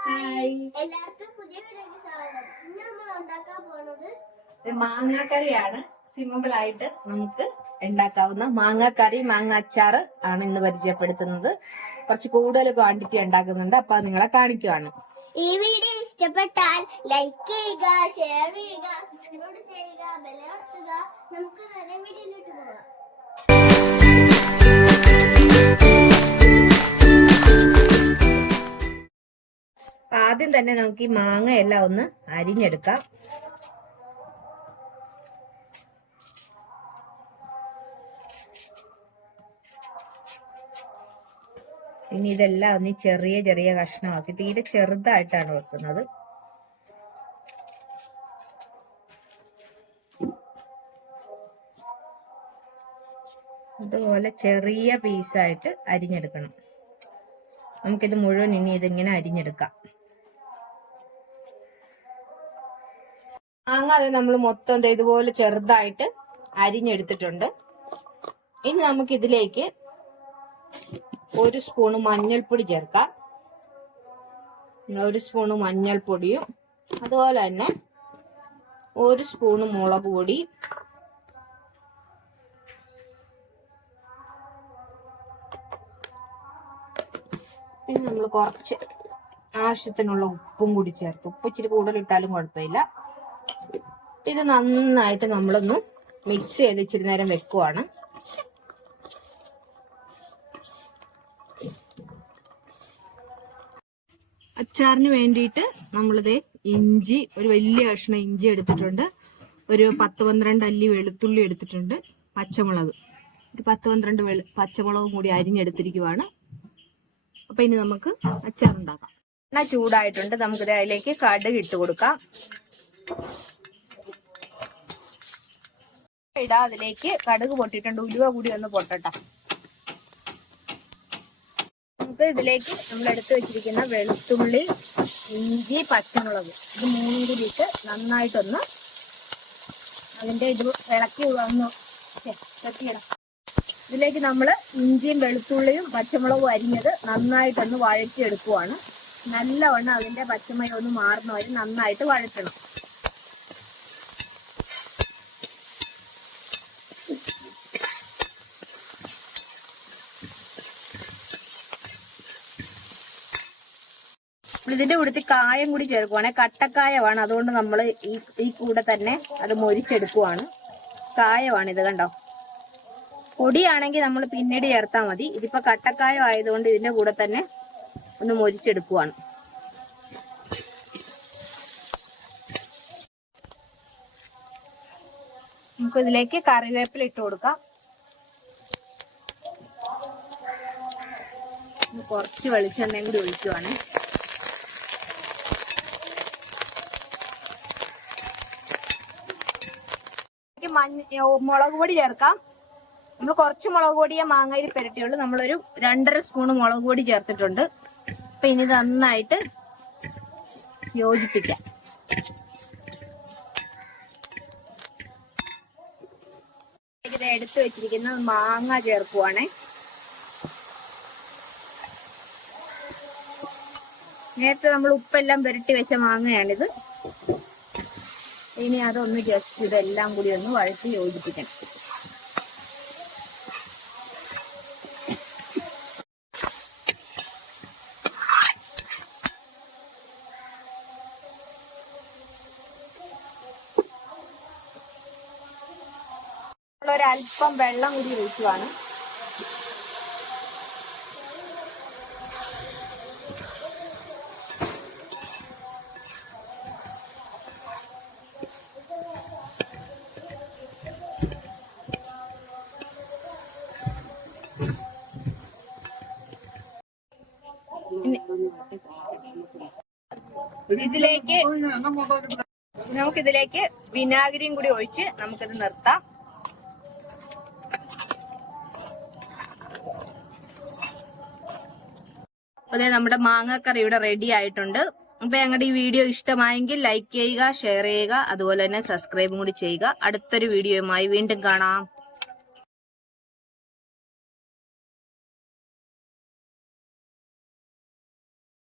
Hi എല്ലാവർക്കും പുതിയ വീഡിയോക്ക് സ്വാഗതം. ഇന്ന് നമ്മൾ ഉണ്ടാക്കാൻ പോകുന്നത് ഇത് മാങ്ങാക്കറിയാണ്. സിമ്പിൾ ആയിട്ട് നമുക്ക് ഉണ്ടാക്കാവുന്ന മാങ്ങാക്കറി മാങ്ങ അച്ചാർ ആണ് ഇന്ന് പരിചയപ്പെടുത്തുന്നത്. കുറച്ച് കൂടുതൽ ക്വാണ്ടിറ്റി ഉണ്ടാക്കുന്നുണ്ട്. അപ്പൊ അത് നിങ്ങളെ കാണിക്കുവാണ്. ഈ വീഡിയോ ഇഷ്ടപ്പെട്ടാൽ ലൈക്ക് ചെയ്യുക ഷെയർ ചെയ്യുക സബ്സ്ക്രൈബ് ചെയ്യുക ബെലർത്തുക നമുക്ക് നല്ല വീഡിയോയിലോട്ട് പോകാം. ആദ്യം തന്നെ നമുക്ക് ഈ മാങ്ങ എല്ലാം ഒന്ന് അരിഞ്ഞെടുക്കാം. ഇനി ഇതെല്ലാം ഒന്ന് ചെറിയ ചെറിയ കഷ്ണമാക്കി തീരെ ചെറുതായിട്ടാണ് വെക്കുന്നത്. അതുപോലെ ചെറിയ പീസായിട്ട് അരിഞ്ഞെടുക്കണം. നമുക്കിത് മുഴുവൻ ഇനി ഇതിങ്ങനെ അരിഞ്ഞെടുക്കാം. മാങ്ങ അത് നമ്മൾ മൊത്തം ഇതുപോലെ ചെറുതായിട്ട് അരിഞ്ഞെടുത്തിട്ടുണ്ട്. ഇനി നമുക്ക് ഇതിലേക്ക് ഒരു സ്പൂണ് മഞ്ഞൾപ്പൊടി ചേർക്കാം. ഒരു സ്പൂണ് മഞ്ഞൾപ്പൊടിയും അതുപോലെ തന്നെ ഒരു സ്പൂണ് മുളക് പൊടി. പിന്നെ നമ്മൾ കുറച്ച് ആവശ്യത്തിനുള്ള ഉപ്പും കൂടി ചേർത്ത്. ഉപ്പ് ഇച്ചിരി കൂടുതൽ ഇട്ടാലും കുഴപ്പമില്ല. ഇത് നന്നായിട്ട് നമ്മളൊന്ന് മിക്സ് ചെയ്ത് ഇച്ചിരി നേരം വെക്കുവാണ്. അച്ചാറിന് വേണ്ടിയിട്ട് നമ്മളിത് ഇഞ്ചി ഒരു വലിയ കഷ്ണം ഇഞ്ചി എടുത്തിട്ടുണ്ട്. ഒരു പത്ത് പന്ത്രണ്ട് അല്ലി വെളുത്തുള്ളി എടുത്തിട്ടുണ്ട് പച്ചമുളക്. ഒരു പത്ത് പന്ത്രണ്ട് വെളു പച്ചമുളകും കൂടി അരിഞ്ഞെടുത്തിരിക്കുവാണ്. അപ്പൊ ഇനി നമുക്ക് അച്ചാറുണ്ടാക്കാം. എണ്ണ ചൂടായിട്ടുണ്ട്. നമുക്കിത് അതിലേക്ക് കടുക് ഇട്ട് കൊടുക്കാം. ഇടാ അതിലേക്ക് കടുക് പൊട്ടിയിട്ടുണ്ട്. ഉലുവ കൂടി ഒന്ന് പൊട്ടട്ടെ. നമുക്ക് ഇതിലേക്ക് നമ്മൾ എടുത്തു വെച്ചിരിക്കുന്ന വെളുത്തുള്ളി ഇഞ്ചി പച്ചമുളക് ഇത് മൂന്നും കൂടി ഇട്ട് നന്നായിട്ടൊന്ന് അതിന്റെ ഇത് ഇളക്കി ഒന്ന് കെട്ടിയിടാം ഇതിലേക്ക് നമ്മൾ ഇഞ്ചിയും വെളുത്തുള്ളിയും പച്ചമുളകും അരിഞ്ഞത് നന്നായിട്ടൊന്ന് വഴറ്റിയെടുക്കുവാണ്. നല്ലവണ്ണം അതിന്റെ പച്ചമയം ഒന്ന് മാറുന്ന നന്നായിട്ട് വഴറ്റണം. ഇതിന്റെ കൂടത്തിൽ കായം കൂടി ചേർക്കുവാണ്. കട്ടക്കായമാണ്. അതുകൊണ്ട് നമ്മൾ ഈ ഈ കൂടെ തന്നെ അത് മൊരിച്ചെടുക്കുവാണ്. കായമാണ് ഇത് കണ്ടോ? പൊടിയാണെങ്കിൽ നമ്മൾ പിന്നീട് ചേർത്താൽ മതി. ഇതിപ്പോ കട്ടക്കായം ആയതുകൊണ്ട് ഇതിന്റെ കൂടെ തന്നെ ഒന്ന് മൊരിച്ചെടുക്കുവാണ്. നമുക്ക് ഇതിലേക്ക് കറിവേപ്പില ഇട്ട് കൊടുക്കാം. കുറച്ച് വെളിച്ചെണ്ണയും കൂടി ഒഴിക്കുവാണ്. മഞ്ഞ മുളക് പൊടി ചേർക്കാം. നമ്മൾ കുറച്ച് മുളക് പൊടിയെ മാങ്ങയിൽ പെരട്ടിയുള്ളൂ. നമ്മളൊരു രണ്ടര സ്പൂൺ മുളക് പൊടി ചേർത്തിട്ടുണ്ട്. അപ്പൊ ഇനി നന്നായിട്ട് യോജിപ്പിക്കാം. എടുത്തു വെച്ചിരിക്കുന്ന മാങ്ങ ചേർക്കുവാണേ. നേരത്തെ നമ്മൾ ഉപ്പെല്ലാം പുരട്ടി വെച്ച മാങ്ങയാണിത്. ഇനി അതൊന്ന് ജസ്റ്റ് ഇതെല്ലാം കൂടി ഒന്ന് വഴറ്റി യോജിപ്പിക്കണം. ഒരല്പം വെള്ളം കൂടി ഒഴിക്കുവാണ്. ഇതിലേക്ക് നമുക്കിതിലേക്ക് വിനാഗിരിയും കൂടി ഒഴിച്ച് നമുക്കിത് നിർത്താം. അതെ നമ്മുടെ മാങ്ങാക്കറി ഇവിടെ റെഡി ആയിട്ടുണ്ട്. അപ്പൊ ഞങ്ങളുടെ ഈ വീഡിയോ ഇഷ്ടമായെങ്കിൽ ലൈക്ക് ചെയ്യുക ഷെയർ ചെയ്യുക അതുപോലെ തന്നെ സബ്സ്ക്രൈബും കൂടി ചെയ്യുക. അടുത്തൊരു വീഡിയോയുമായി വീണ്ടും കാണാം.